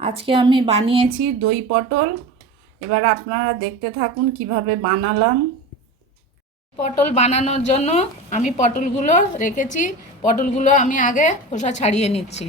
আজকে আমি বানিয়েছি দই পটল। এবার আপনারা দেখতে থাকুন কিভাবে বানালাম। পটল বানানোর জন্য আমি পটলগুলো রেখেছি। পটলগুলো আমি আগে খোসা ছাড়িয়ে নিচ্ছি।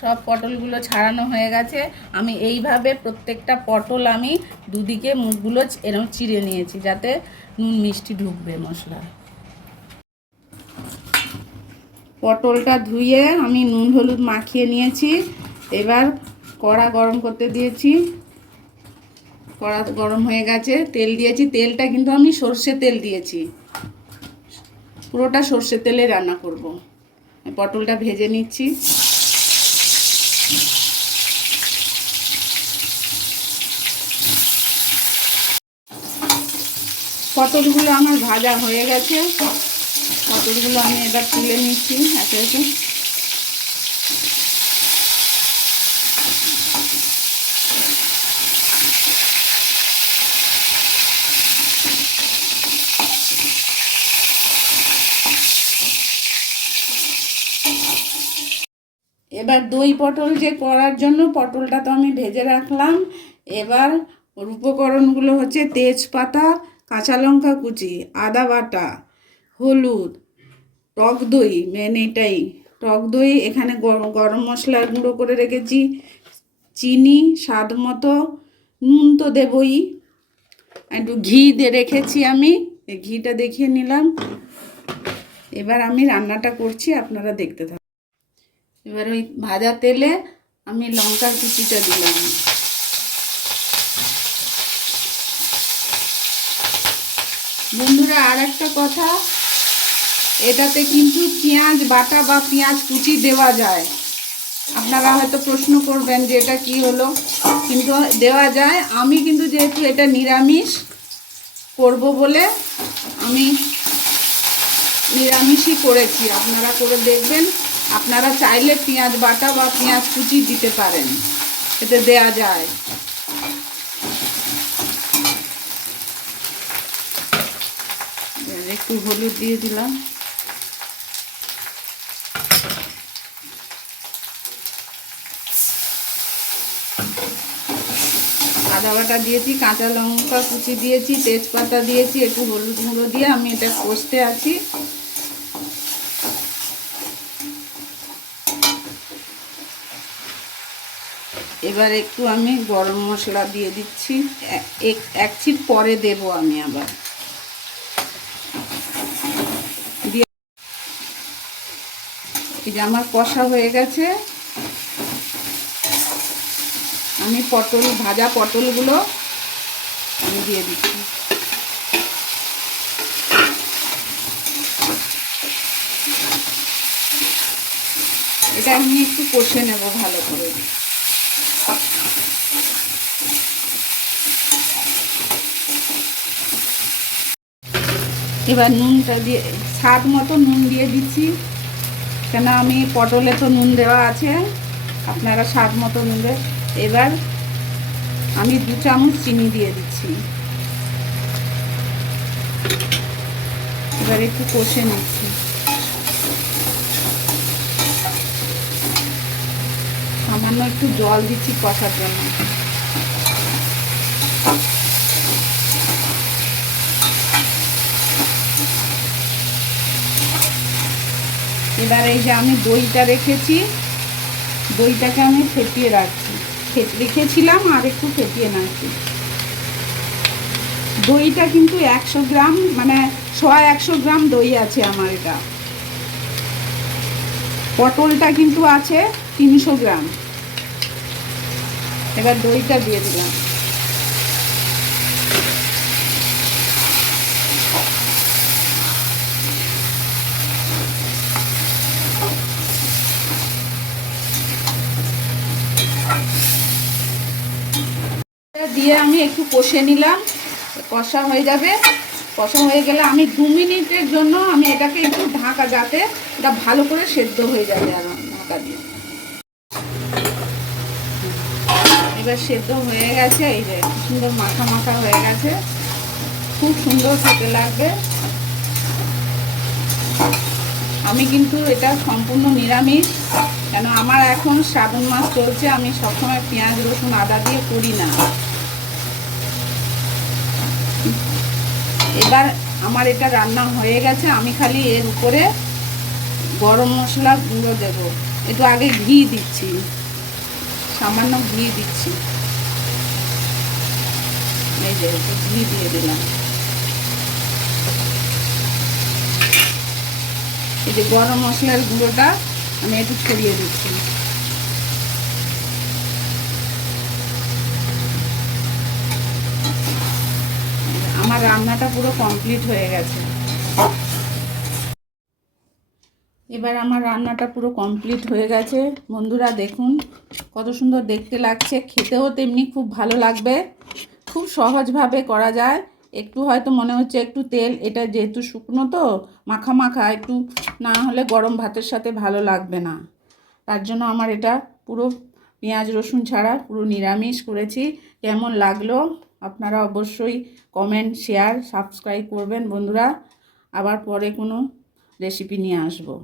সব পটলগুলো ছাড়ানো হয়ে গেছে। আমি এইভাবে প্রত্যেকটা পটল আমি দুদিকে মুখগুলো এরকম চিড়ে নিয়েছি, যাতে নুন মিষ্টি ঢুকবে মশলা। পটলটা ধুয়ে আমি নুন হলুদ মাখিয়ে নিয়েছি। এবার কড়া গরম করতে দিয়েছি। কড়া গরম হয়ে গেছে, তেল দিয়েছি। তেলটা কিন্তু আমি সর্ষে তেল দিয়েছি, পুরোটা সর্ষে তেলে রান্না করব। পটলটা ভেজে নিচ্ছি। পটলগুলো আমার ভাজা হয়ে গেছে। পটলগুলো আমি এবার তুলে নিচ্ছি একে একে। এবার দই পটল যে করার জন্য পটলটা তো আমি ভেজে রাখলাম। এবার উপকরণগুলো হচ্ছে তেজপাতা, কাঁচা লঙ্কা কুচি, আদা বাটা, হলুদ, টক দই, মেন এটাই টক দই। এখানে গরম মশলা গুঁড়ো করে রেখেছি, চিনি স্বাদ মতো, নুন তো দেবই, একটু ঘি দিয়ে রেখেছি আমি, এই ঘিটা দেখিয়ে নিলাম। এবার আমি রান্নাটা করছি, আপনারা দেখতে থাকুন। এবার ওই ভাজা তেলে আমি লঙ্কার কুচিটা দিলাম। বন্ধুরা, আর একটা কথা, এটাতে কিন্তু পেঁয়াজ বাটা বা পেঁয়াজ কুচি দেওয়া যায়। আপনারা হয়তো প্রশ্ন করবেন যে এটা কি হলো, কিন্তু দেওয়া যায়। আমি কিন্তু যেহেতু এটা নিরামিষ করব বলে আমি নিরামিষই করেছি। আপনারা করে দেখবেন। আপনারা চাইলে পেঁয়াজ বাটা বা পেঁয়াজ কুচি দিতে পারেন, এতে দেয়া যায়। একটু হলুদ দিয়ে দিলাম। আদা বাটা দিয়েছি, কাঁচা লঙ্কা কুচি দিয়েছি, তেজপাতা দিয়েছি, একটু হলুদ গুঁড়ো দিয়ে আমি এটা কষতে আছি। এবার একটু আমি গরম মশলা দিয়ে দিচ্ছি, এক ছিট পরে দেব আমি আবার। এই যে আমার কষা হয়ে গেছে, আমি ভাজা পটলগুলো আমি দিয়ে দিচ্ছি। এটা আমি একটু কষে নেব ভালো করে। এবার নুনটা দিয়ে স্বাদ মতো নুন দিয়ে দিচ্ছি, কেন আমি পটলে তো নুন দেওয়া আছে, আপনারা স্বাদ মতো নুন দেবেন। এবার আমি 2 চামচ চিনি দিয়ে দিচ্ছি। এবার একটু কষে নিচ্ছি। সামান্য একটু জল দিচ্ছি কষার জন্য। এবার এই যে আমি দইটা রেখেছি, দইটাকে আমি ফেটিয়ে রেখেছিলাম, আর একটু ফেটিয়ে রাখছি। দইটা কিন্তু 100 গ্রাম, মানে 100 গ্রাম দই আছে আমার। এটা পটলটা কিন্তু আছে 300 গ্রাম। এবার দইটা দিয়ে দিলাম। দিয়ে আমি একটু কষে নিলাম, কষা হয়ে যাবে। কষা হয়ে গেলে আমি 2 মিনিটের জন্য আমি এটাকে একটু ঢাকা, যাতে এটা ভালো করে সেদ্ধ হয়ে যাবে। আর ঢাকা দিয়ে এবার সেদ্ধ হয়ে গেছে। এই যে সুন্দর মাখা মাখা হয়ে গেছে, খুব সুন্দর খেতে লাগবে। আমি কিন্তু এটা সম্পূর্ণ নিরামিষ, কেন আমার এখন শ্রাবণ মাস চলছে। আমি সবসময় পেঁয়াজ রসুন আদা দিয়ে করি না। এবার আমার এটা রান্না হয়ে গেছে। আমি খালি এর উপরে গরম মশলা গুঁড়ো দেব। একটু আগে ঘি দিচ্ছি, সামান্য ঘি দিচ্ছি। এই যে একটু ঘি দিয়ে দিলাম। এই যে গরম মশলার গুঁড়োটা আমি একটু ছড়িয়ে দিচ্ছি। আমার রান্নাটা পুরো কমপ্লিট হয়ে গেছে। এবার আমার রান্নাটা পুরো কমপ্লিট হয়ে গেছে। বন্ধুরা দেখুন কত সুন্দর দেখতে লাগছে, খেতেও তেমনি খুব ভালো লাগবে। খুব সহজভাবে করা যায়। একটু হয়তো মনে হচ্ছে একটু তেল, এটা যেহেতু শুকনো তো মাখা মাখা, একটু না হলে গরম ভাতের সাথে ভালো লাগবে না। তার জন্য আমার এটা পুরো পেঁয়াজ রসুন ছাড়া পুরো নিরামিষ করেছি। কেমন লাগলো আপনারা অবশ্যই কমেন্ট, শেয়ার, সাবস্ক্রাইব করবেন বন্ধুরা। আবার পরে কোনো রেসিপি নিয়ে আসবো।